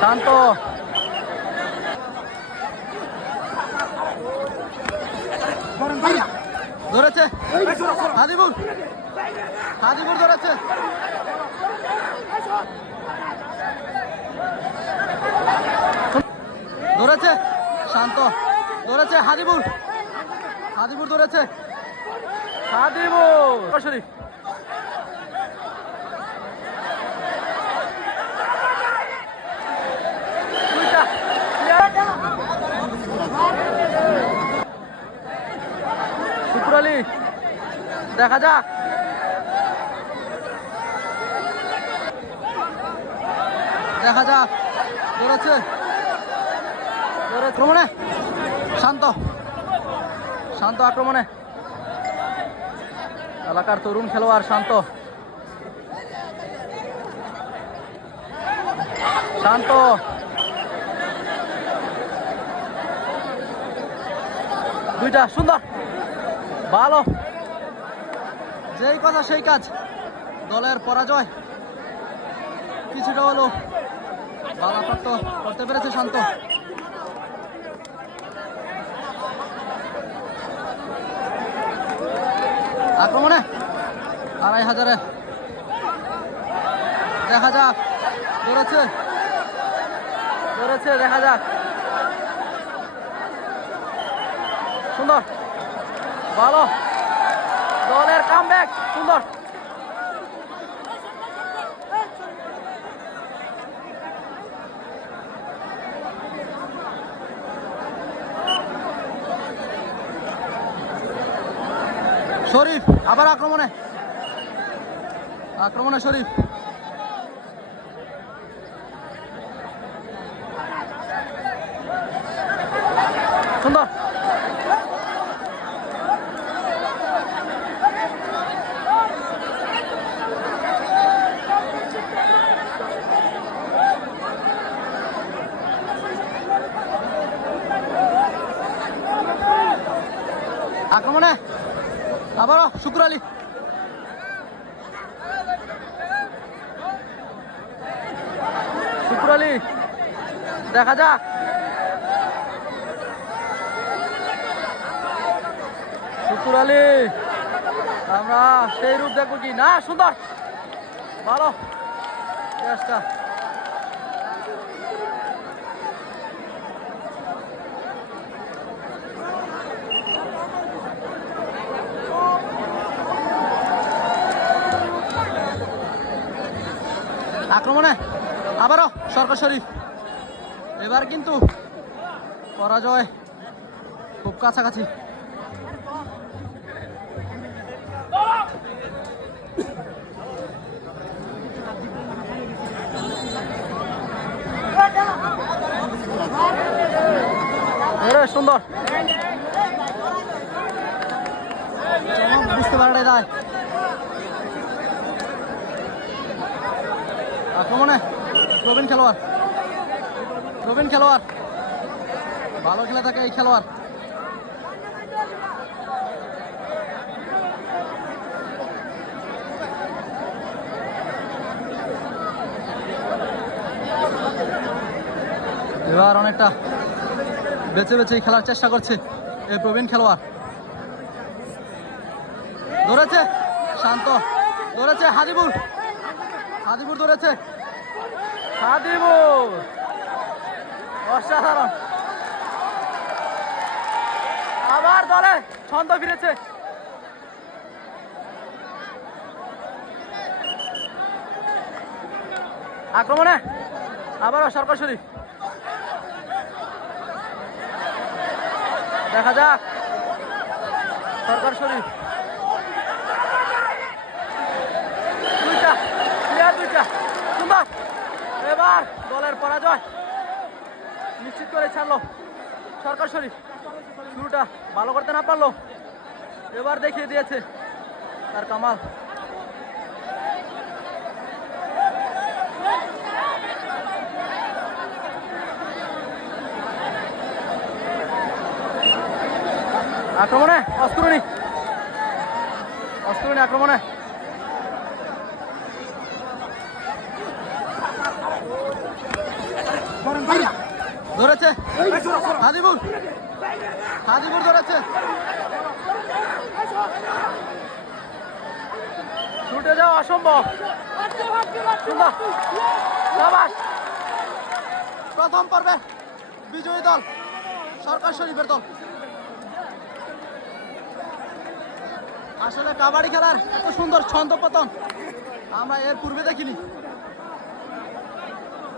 শান্ত, ধরেছে হাদিবুর, হাদিবুর ধরেছে, ধরেছে শান্ত, ধরেছে হাদিবুর, হাদিবুর ধরেছে, হাদিবুর শরীফ, শুকুর আলী, দেখা যাক, দেখা যাক, ধরেছে, আক্রমণে শান্ত, শান্ত আক্রমণে, এলাকার তরুণ খেলোয়াড় শান্ত, শান্ত, দুইটা সুন্দর, ভালো, যেই কথা সেই কাজ, দলের পরাজয় কিছুটা হলো বাধাপ্রাপ্ত করতে পেরেছে শান্ত। আক্রমণে 2500, দেখা যাক, ধরেছে, ধরেছে, দেখা যাক, সুন্দর, ভালো, দলের কামব্যাক সুন্দর, শরীফ আবার আক্রমণে, আক্রমণে শরীফ, সুন্দর, আক্রমণে আবারও শুকুর আলী, শুকুর আলী, দেখা যাক, শুকুর আলী, আমরা সেই রূপ দেখবো কি না, সুন্দর, ভালো চেষ্টা, আক্রমণে আবারও সরকার শরীফ, এবার কিন্তু পরাজয় খুব কাছাকাছি, সুন্দর, বুঝতে পারে দায়, আক্রমণে প্রবীণ খেলোয়াড়, প্রবীণ খেলোয়াড়, ভালো খেলে থাকে এই খেলোয়াড়, এবার অনেকটা বেছে বেছে খেলার চেষ্টা করছে এই প্রবীণ খেলোয়াড়, ধরেছে শান্ত, ধরেছে হাদিবুর, হাদিবুর ধরেছে, হাদিবুর অসাধারণ, আবার দলে ছন্দ ফিরেছে, আক্রমণে আবারও সরকার শরীফ, দেখা যাক, সরকার শরীফ, দুইটা প্লেয়ার, দুইটা সুন্দর, এবার দলের পরাজয় নিশ্চিত করে ছাড়লো সরকার শরীফ, শুরুটা ভালো করতে না পারলো, এবার দেখিয়ে দিয়েছে তার কামাল, আক্রমণে অস্ত্রণী, অস্ত্রণী আক্রমণে, ধরেছে হাজিবুর, হাজিবুর ধরেছে, ছুটে যাওয়া অসম্ভব। প্রথম পর্বে বিজয়ী দল সরকার শরীফের দল। আসলে কাবাডি খেলার এত সুন্দর ছন্দপতন আমরা এর পূর্বে দেখিনি।